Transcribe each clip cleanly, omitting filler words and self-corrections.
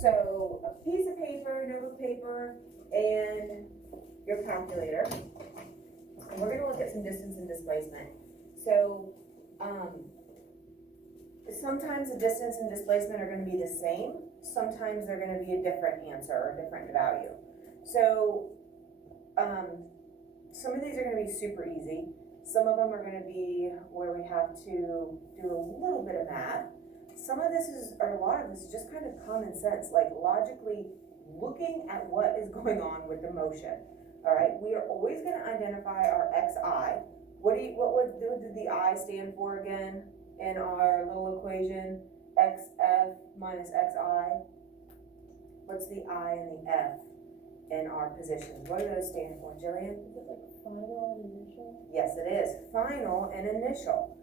So a piece of paper, notebook paper, and your calculator. And we're gonna look at some distance and displacement. So, sometimes the distance and displacement are gonna be the same. Sometimes they're gonna be a different answer or a different value. So, some of these are gonna be super easy. Some of them are gonna be where we have to do a little bit of math. Some of this is, or a lot of this is just kind of common sense, like logically looking at what is going on with the motion. All right, we are always going to identify our xi. What did the I stand for again in our little equation? Xf minus xi. What's the I and the f in our positions? What do those stand for, Jillian? Is it like final and initial? Yes, it is. Final and initial.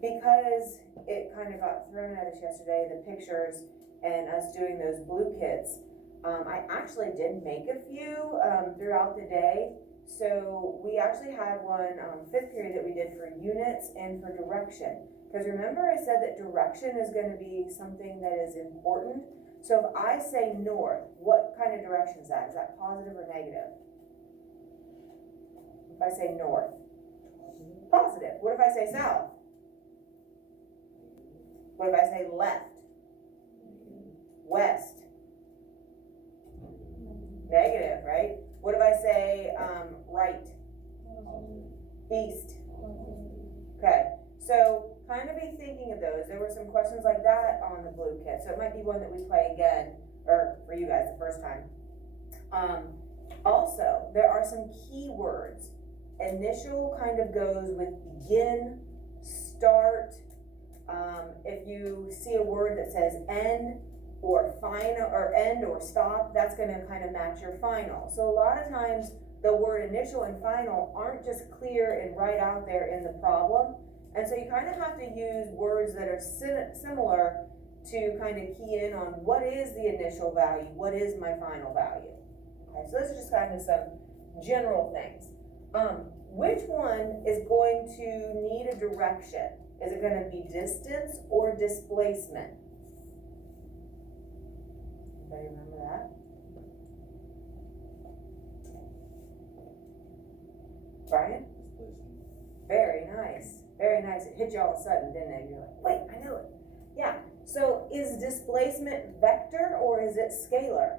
Because it kind of got thrown at us yesterday, the pictures and us doing those blue kits. I actually did make a few throughout the day. So we actually had one fifth period that we did for units and for direction. Because remember I said that direction is going to be something that is important. So if I say north, what kind of direction is that? Is that positive or negative? If I say north, positive. What if I say south? What if I say left? West? Negative, right? What if I say right? East? Okay, so kind of be thinking of those. There were some questions like that on the blue kit, so it might be one that we play again, or for you guys the first time. Also, there are some key words. Initial kind of goes with begin, start. If you see a word that says end or final or end or stop, that's going to kind of match your final. So a lot of times the word initial and final aren't just clear and right out there in the problem. And so you kind of have to use words that are similar to kind of key in on what is the initial value, what is my final value. Okay, so this is just kind of some general things. Which one is going to need a direction? Is it going to be distance or displacement? Anybody remember that? Brian? Very nice. Very nice. It hit you all of a sudden, didn't it? You're like, wait, I knew it. Yeah. So is displacement vector or is it scalar?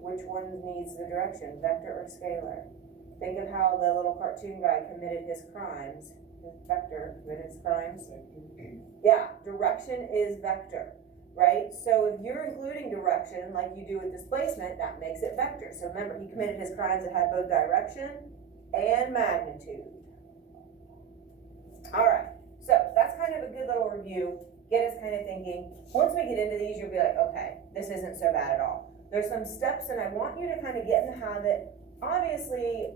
Which one needs the direction, vector or scalar? Think of how the little cartoon guy committed his crimes. Vector committed his crimes. Yeah, direction is vector, right? So if you're including direction like you do with displacement, that makes it vector. So remember, he committed his crimes that had both direction and magnitude. All right, so that's kind of a good little review. Get us kind of thinking. Once we get into these, you'll be like, okay, this isn't so bad at all. There's some steps, and I want you to kind of get in the habit. Obviously,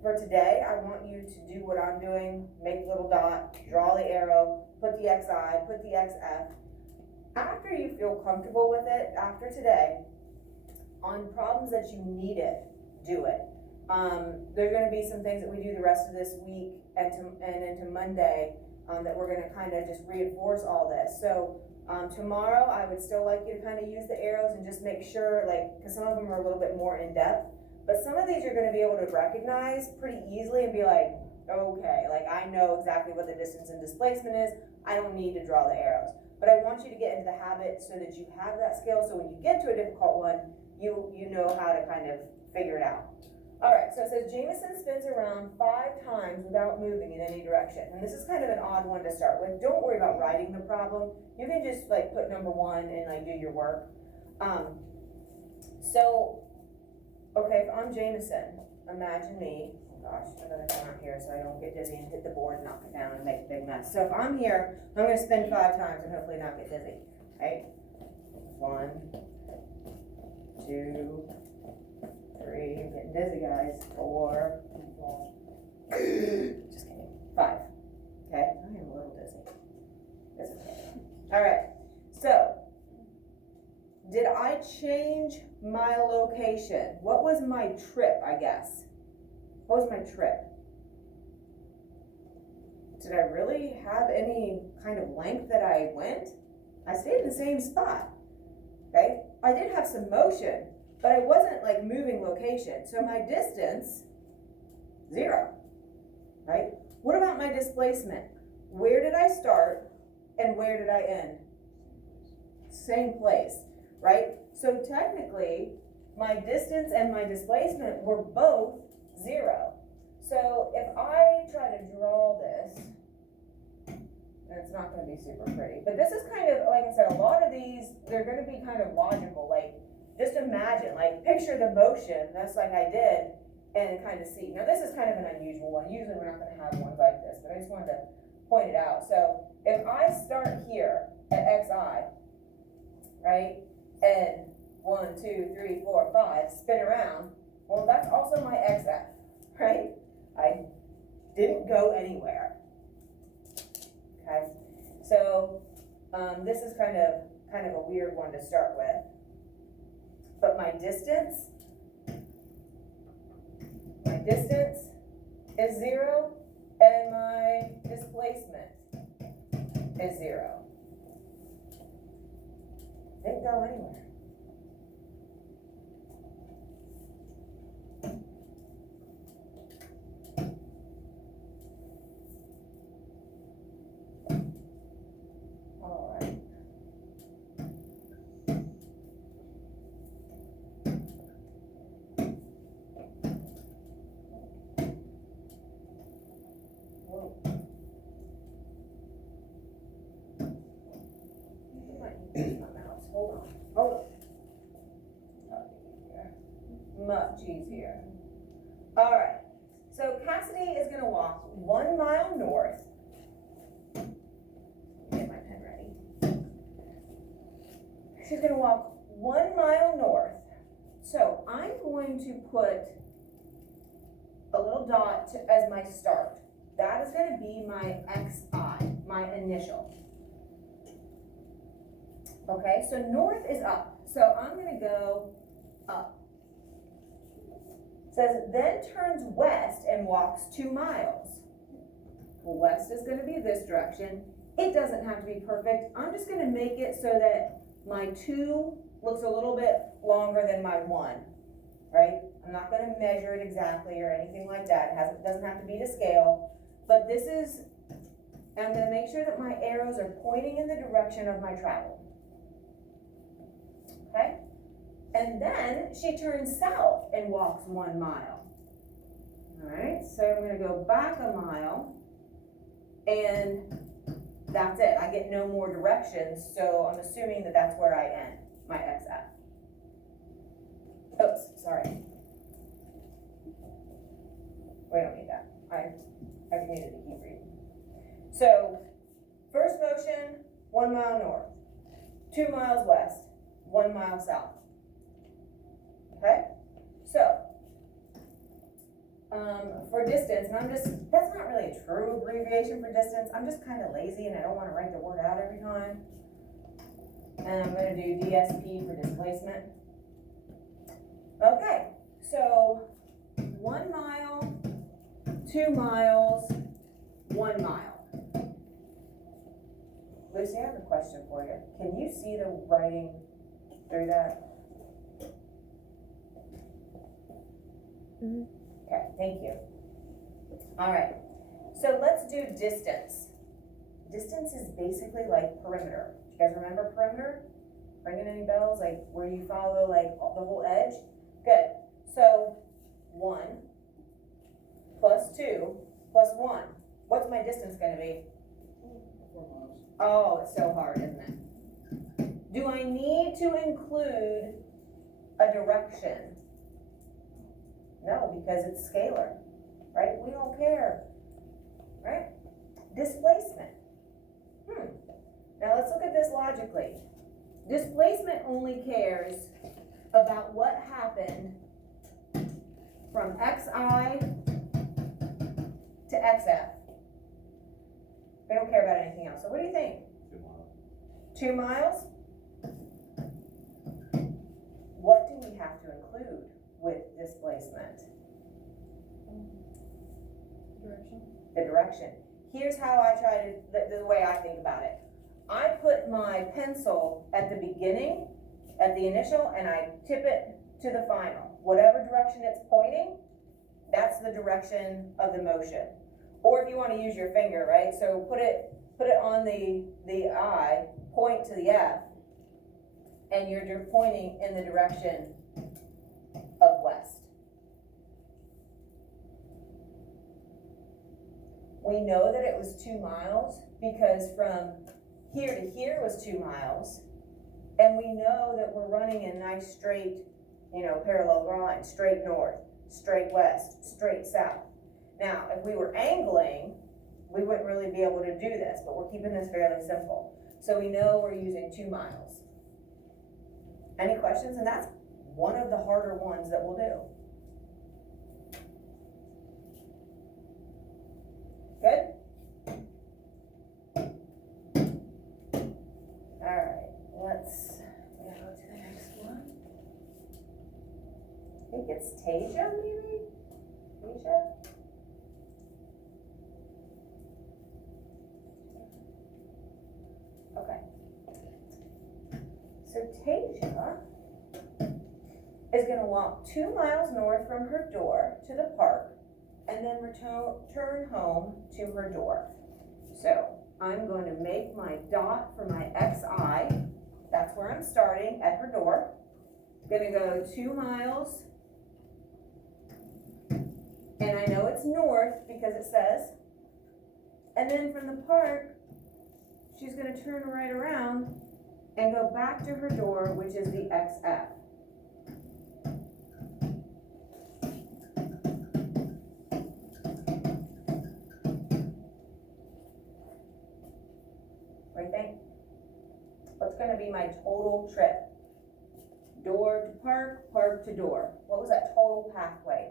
for today, I want you to do what I'm doing, make a little dot, draw the arrow, put the XI, put the XF. After you feel comfortable with it, after today, on problems that you need it, do it. There's gonna be some things that we do the rest of this week and into Monday that we're gonna kind of just reinforce all this. So tomorrow, I would still like you to kind of use the arrows and just make sure, like, because some of them are a little bit more in depth. But some of these you're going to be able to recognize pretty easily and be like, okay, like I know exactly what the distance and displacement is. I don't need to draw the arrows. But I want you to get into the habit so that you have that skill. So when you get to a difficult one, you know how to kind of figure it out. All right, so it says Jameson spins around 5 times without moving in any direction. And this is kind of an odd one to start with. Don't worry about writing the problem. You can just like put number 1 and like do your work. Okay, if I'm Jameson, imagine me. Gosh, I gotta come out here so I don't get dizzy and hit the board, knock it down, and make a big mess. So if I'm here, I'm gonna spin 5 times and hopefully not get dizzy. Right? 1, 2, 3. I'm getting dizzy, guys. 4. Just kidding. 5. Okay, I am a little dizzy. That's okay. All right. So, did I change my location? What was my trip, I guess? What was my trip? did I really have any kind of length that I went? I stayed in the same spot, okay? I did have some motion, but I wasn't like moving location. So my distance, 0, right? What about my displacement? Where did I start and where did I end? Same place, right? So technically, my distance and my displacement were both 0. So if I try to draw this, and it's not going to be super pretty, but this is kind of, like I said, a lot of these, they're going to be kind of logical. Like, just imagine, like, picture the motion, that's like I did, and kind of see. Now, this is kind of an unusual one. Usually we're not going to have ones like this, but I just wanted to point it out. So if I start here at xi, right, and 1, 2, 3, 4, 5, spin around, well, that's also my xf, right? I didn't go anywhere. Okay, so this is kind of a weird one to start with. But my distance is 0, and my displacement is 0. Didn't go anywhere. All right. Whoa. I might use my mouse. Hold on. Much easier. All right. So Cassidy is going to walk 1 mile north. Get my pen ready. She's going to walk 1 mile north. So I'm going to put a little dot as my start. That is going to be my XI, my initial. Okay, so north is up. So I'm going to go up. It says, then turns west and walks 2 miles. Well, west is going to be this direction. It doesn't have to be perfect. I'm just going to make it so that my 2 looks a little bit longer than my 1, right? I'm not going to measure it exactly or anything like that. It doesn't have to be to scale. But this is, I'm going to make sure that my arrows are pointing in the direction of my travel. Okay? And then she turns south and walks 1 mile. All right, so I'm going to go back a mile, and that's it. I get no more directions, so I'm assuming that that's where I end, my XF. Oops, sorry. We don't need that. I needed to keep reading. So, first motion, 1 mile north, 2 miles west, 1 mile south. Okay? So, for distance, and that's not really a true abbreviation for distance. I'm just kind of lazy and I don't want to write the word out every time. And I'm going to do DSP for displacement. Okay, so 1 mile, 2 miles, 1 mile. Lucy, I have a question for you. Can you see the writing through that? Mm-hmm. Okay, thank you. All right, so let's do distance. Distance is basically like perimeter. You guys remember perimeter? Ringing any bells? Like where you follow like the whole edge? Good. So 1 plus 2 plus 1. What's my distance going to be? 4 miles. Oh, it's so hard, isn't it? Do I need to include a direction? No, because it's scalar, right? We don't care, right? Displacement. Now let's look at this logically. Displacement only cares about what happened from xi to xf. We don't care about anything else. So what do you think? 2 miles. 2 miles? What do we have to include with displacement? Direction. The direction. here's how I try to, the way I think about it. I put my pencil at the beginning, at the initial, and I tip it to the final. Whatever direction it's pointing, that's the direction of the motion. Or if you want to use your finger, right? So put it on the I, point to the F, and you're pointing in the direction of west. We know that it was 2 miles because from here to here was 2 miles. And we know that we're running a nice straight, parallel line, straight north, straight west, straight south. Now, if we were angling, we wouldn't really be able to do this, but we're keeping this fairly simple. So we know we're using 2 miles. Any questions? And that's one of the harder ones that we'll do. Good? All right, let's go to the next one. I think it's Tasia, maybe? Tasia? Okay. So Tasia is going to walk 2 miles north from her door to the park and then return home to her door. So I'm going to make my dot for my XI. That's where I'm starting, at her door. Going to go 2 miles. And I know it's north because it says. And then from the park, she's going to turn right around and go back to her door, which is the XF. What do you think? What's going to be my total trip? Door to park, park to door. What was that total pathway?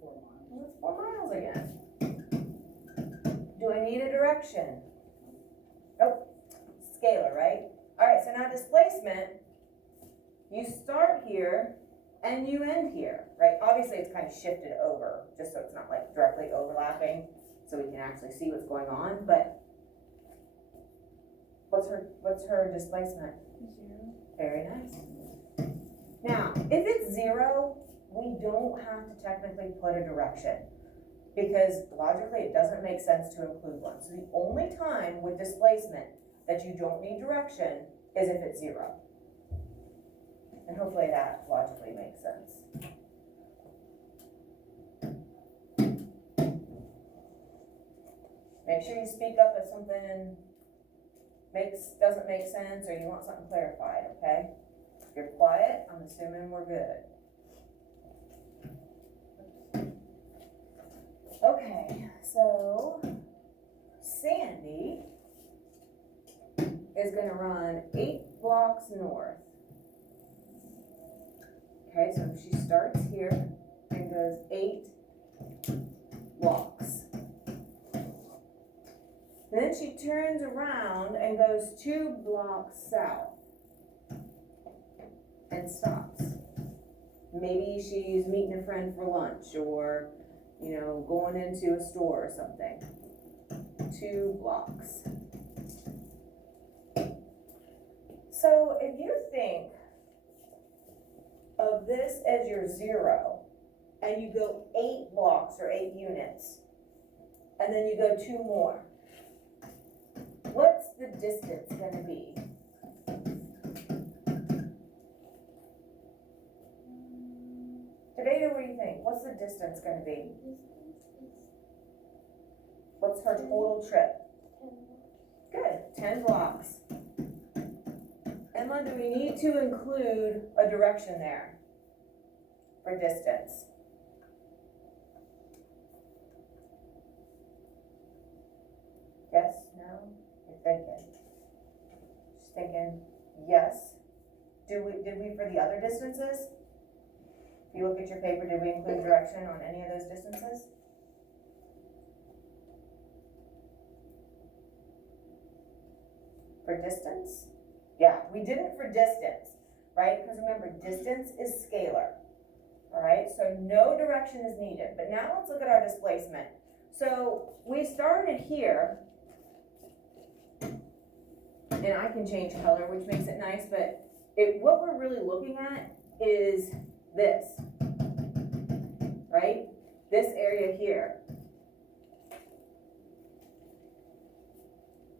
4 miles. Well, it's 4 miles again. Do I need a direction? Nope. Scalar, right? All right, so now displacement, you start here and you end here, right? Obviously it's kind of shifted over just so it's not like directly overlapping so we can actually see what's going on, but what's her displacement? 0. Very nice. Now, if it's 0, we don't have to technically put a direction because logically it doesn't make sense to include one. So the only time with displacement that you don't need direction is if it's 0. And hopefully that logically makes sense. Make sure you speak up if something doesn't make sense or you want something clarified, okay? If you're quiet, I'm assuming we're good. Okay, so Sandy is gonna run 8 blocks north. Okay, so she starts here and goes 8 blocks. Then she turns around and goes 2 blocks south and stops. Maybe she's meeting a friend for lunch or, going into a store or something. 2 blocks. So if you think of this as your 0 and you go 8 blocks or 8 units and then you go 2 more, what's the distance going to be? Deveda, what do you think? What's the distance going to be? What's her total trip? 10. Good, 10 blocks. Emma, do we need to include a direction there for distance? Yes, no? You're thinking. Just thinking, yes. Did we for the other distances? If you look at your paper, did we include direction on any of those distances? For distance? Yeah, we didn't for distance, right? Because remember, distance is scalar, all right? So no direction is needed. But now let's look at our displacement. So we started here, and I can change color, which makes it nice, but what we're really looking at is this, right? This area here.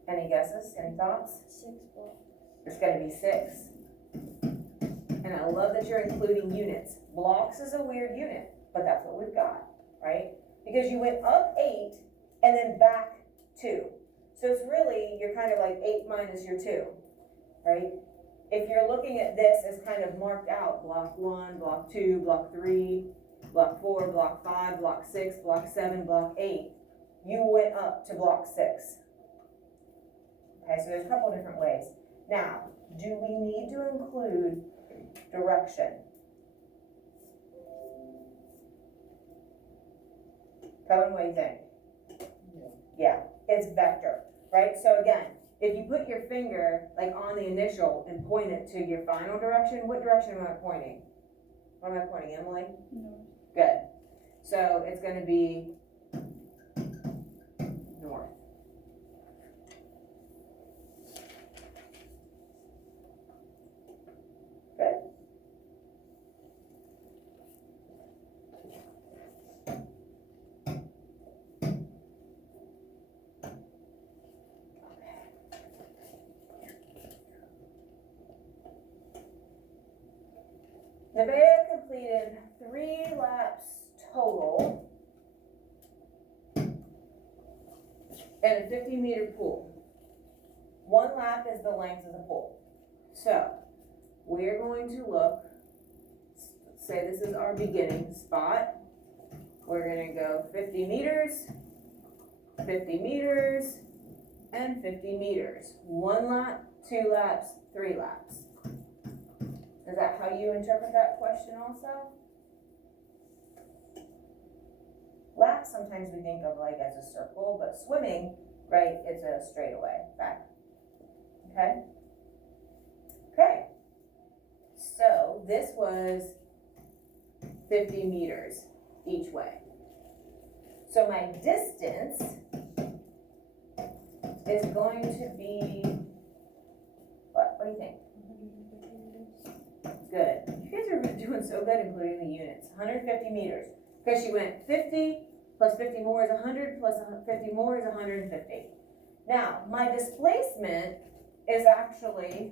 Any guesses, any thoughts? 6 blocks. It's gonna be 6. And I love that you're including units. Blocks is a weird unit, but that's what we've got, right? Because you went up 8 and then back 2. So it's really, you're kind of like 8 minus your 2, right? If you're looking at this as kind of marked out, block 1, block 2, block 3, block 4, block 5, block 6, block 7, block 8, you went up to block 6. Okay, so there's a couple of different ways. Now, do we need to include direction? Cohen, what do you think? Yeah, it's vector, right? So again, if you put your finger like on the initial and point it to your final direction, what direction am I pointing? What am I pointing, Emily? No. Good. So it's going to be north. Good. Nevaeh completed 3 laps total in a 50-meter pool. 1 lap is the length of the pool. So we're going to look, say this is our beginning spot. We're going to go 50 meters, 50 meters, and 50 meters. 1 lap, 2 laps, 3 laps. Is that how you interpret that question also? Laps, sometimes we think of like as a circle, but swimming, right, it's a straightaway back. Okay? Okay. So this was 50 meters each way. So my distance is going to be, what do you think? Good. You guys are doing so good including the units. 150 meters. Because she went 50 plus 50 more is 100 plus 50 more is 150. Now, my displacement is actually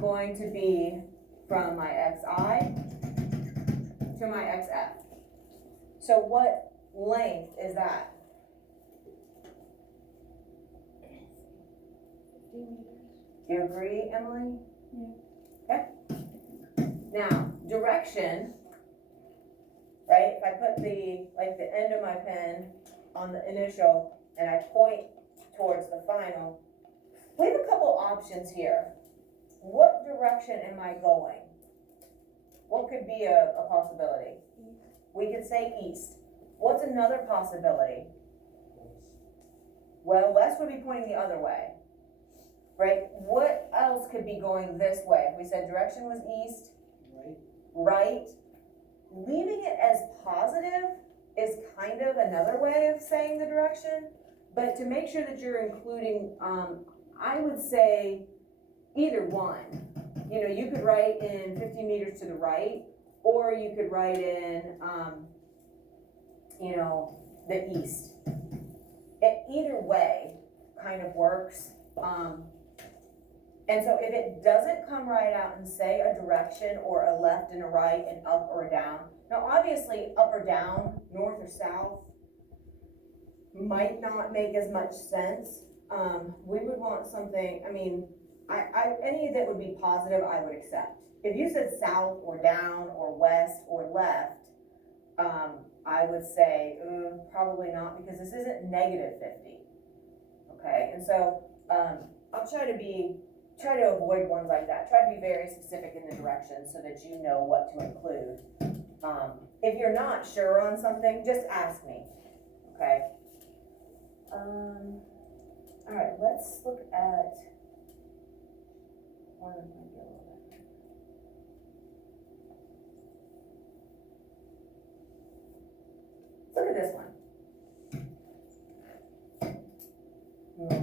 going to be from my xi to my xf. So what length is that? 50 meters. Do you agree, Emily? Yeah. Okay. Now, direction, right? If I put the end of my pen on the initial and I point towards the final, we have a couple options here. What direction am I going? What could be a possibility? We could say east. What's another possibility? Well, west would be pointing the other way. Right? What else could be going this way? If we said direction was east, right? Leaving it as positive is kind of another way of saying the direction, but to make sure that you're including, I would say either one. You know, you could write in 50 meters to the right, or you could write in, you know, the east. Either way kind of works. And so if it doesn't come right out and say a direction or a left and a right and up or down, now obviously up or down, north or south, might not make as much sense. We would want something, I mean, any that would be positive, I would accept. If you said south or down or west or left, I would say probably not, because this isn't negative 50. Okay, and so I'll try to avoid ones like that. Try to be very specific in the directions so that you know what to include. If you're not sure on something, just ask me. Okay. All right, let's look at one that might be a little bit.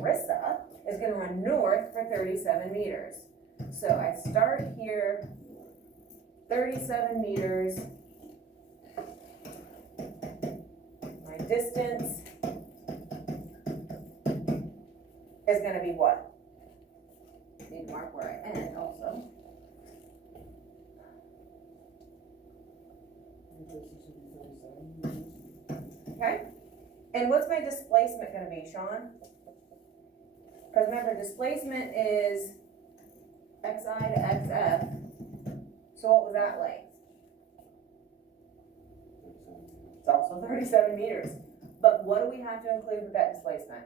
Marissa is gonna run north for 37 meters. So I start here, 37 meters. My distance is gonna be what? Need to mark where I end also. Okay, and what's my displacement gonna be, Sean? Because remember, displacement is xi to xf, so what was that length? It's also 37 meters, but what do we have to include with that displacement?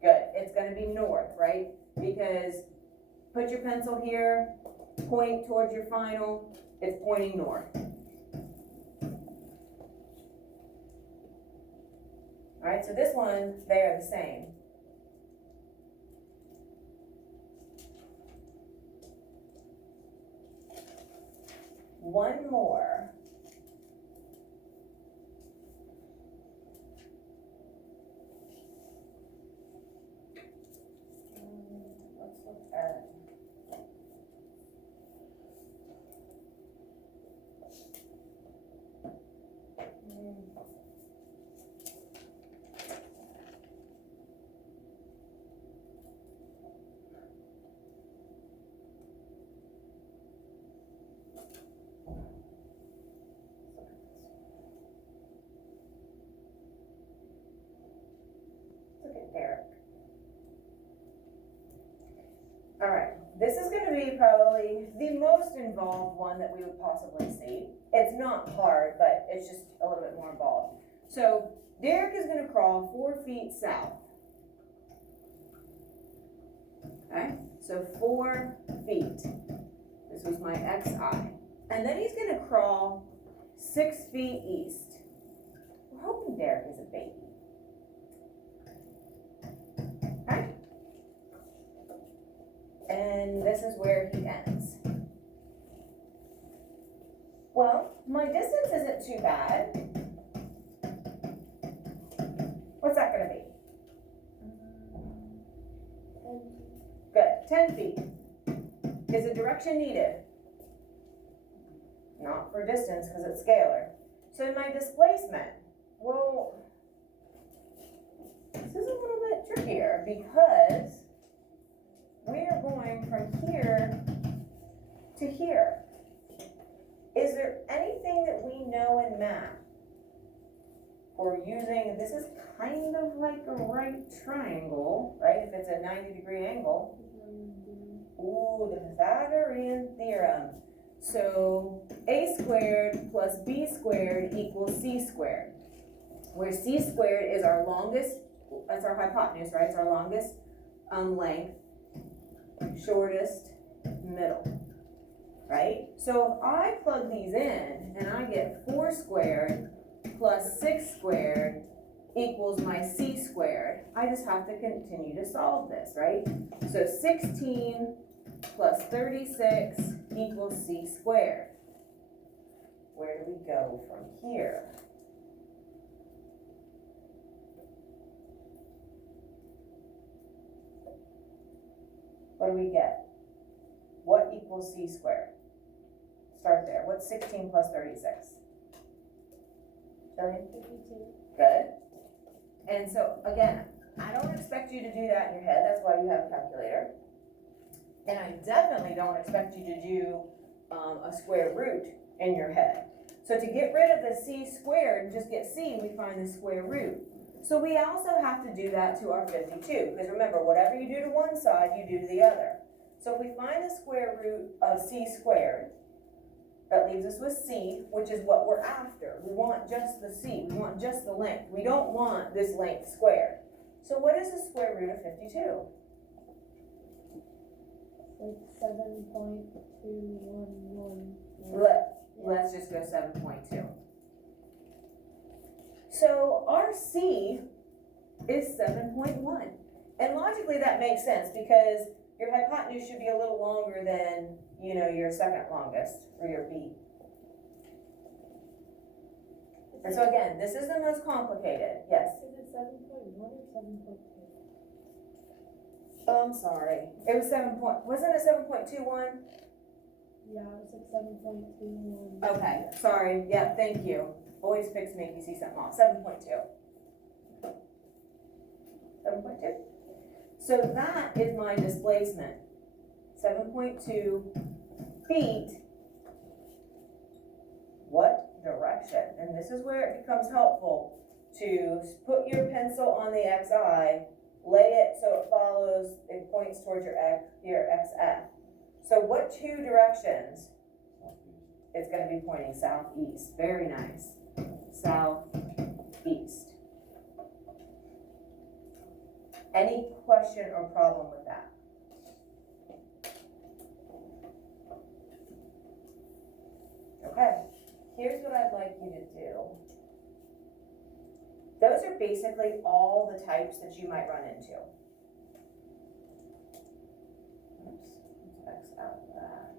Good, it's gonna be north, right? Because put your pencil here, point towards your final, it's pointing north. All right, so this one, they are the same. One more. Let's look at. Look at Derek. All right, this is gonna be probably the most involved one that we would possibly see. It's not hard, but it's just a little bit more involved. So Derek is gonna crawl 4 feet south. Okay, so 4 feet. This was my XI. And then he's gonna crawl 6 feet east. We're hoping Derek is a baby. Okay? And this is where he ends. Well, my distance isn't too bad. What's that gonna be? Good, 10 feet. Is the direction needed? Not for distance, because it's scalar. So my displacement, well, this is a little bit trickier because we are going from here to here. Is there anything that we know in math for using, this is kind of like a right triangle, right? If it's a 90-degree angle. Ooh, the Pythagorean theorem. So a squared plus b squared equals c squared, where c squared is our longest, that's our hypotenuse, right? It's our longest length, shortest middle, right? So if I plug these in and I get 4 squared plus 6 squared equals my c squared, I just have to continue to solve this, right? So 16 plus 36 equals c squared. Where do we go from here? What do we get? What equals c squared? Start there. What's 16 plus 36? Jillian? 52. Good. And so, again, I don't expect you to do that in your head. That's why you have a calculator. And I definitely don't expect you to do a square root in your head. So to get rid of the c squared and just get c, we find the square root. So we also have to do that to our 52, because remember, whatever you do to one side, you do to the other. So if we find the square root of c squared, that leaves us with c, which is what we're after. We want just the c, we want just the length. We don't want this length squared. So what is the square root of 52? Like 7.211. Let's just go 7.2. So our c is 7.1. And logically that makes sense because your hypotenuse should be a little longer than, you know, your second longest, or your b. And so again, this is the most complicated. Yes? Is it 7.1 or 7.2? I'm sorry, it was wasn't it 7.21? Yeah, it's like 7.21. Okay, sorry, yeah, thank you. Always fix me if you see something off. 7.2. 7.2. So that is my displacement. 7.2 feet. What direction? And this is where it becomes helpful to put your pencil on the XI, lay it so it follows, it points towards your XF. So what two directions? It's going to be pointing southeast. Very nice. Southeast. Any question or problem with that? Okay, here's what I'd like you to do. Those are basically all the types that you might run into. Oops, let's X out that.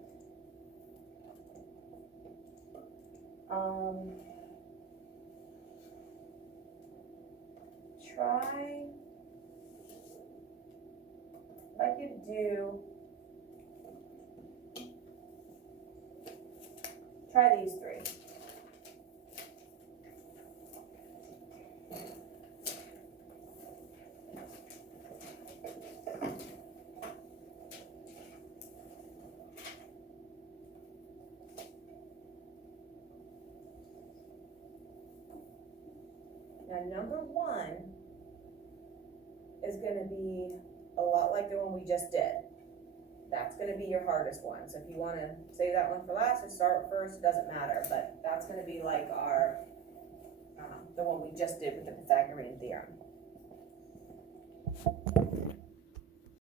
I'd like you to do, try these three. Now, number one is gonna be a lot like the one we just did. That's gonna be your hardest one. So if you wanna save that one for last or start first, it doesn't matter, but that's gonna be like our, the one we just did with the Pythagorean theorem.